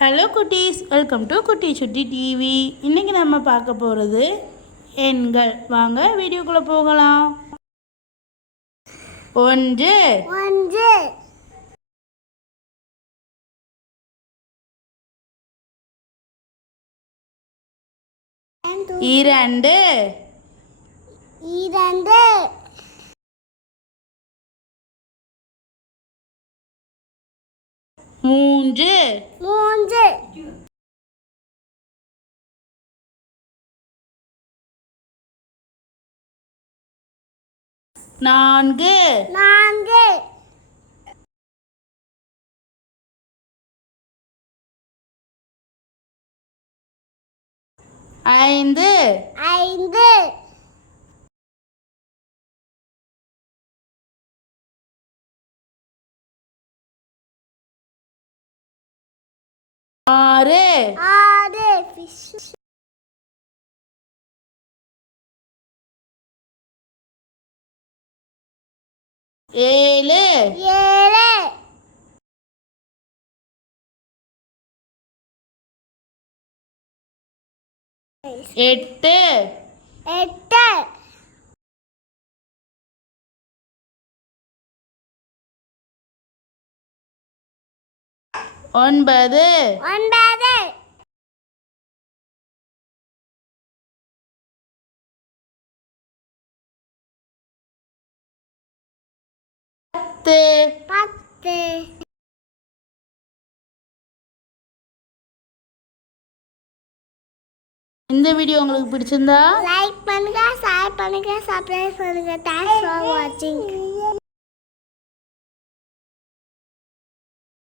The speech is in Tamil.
ஹலோ குட்டீஸ், வெல்கம் டு குட்டி சுட்டி டிவி. இன்றைக்கி நம்ம பார்க்க போகிறது எண்கள். வாங்க வீடியோக்குள்ளே போகலாம். 1 2 3 4 5 6 7 8 9 10. இந்த வீடியோ உங்களுக்கு பிடிச்சிருந்தா லைக் பண்ணுங்க, ஷேர் பண்ணுங்க, சப்ஸ்கிரைப் பண்ணுங்க. தேங்க்ஸ் ஃபார் வாட்சிங்.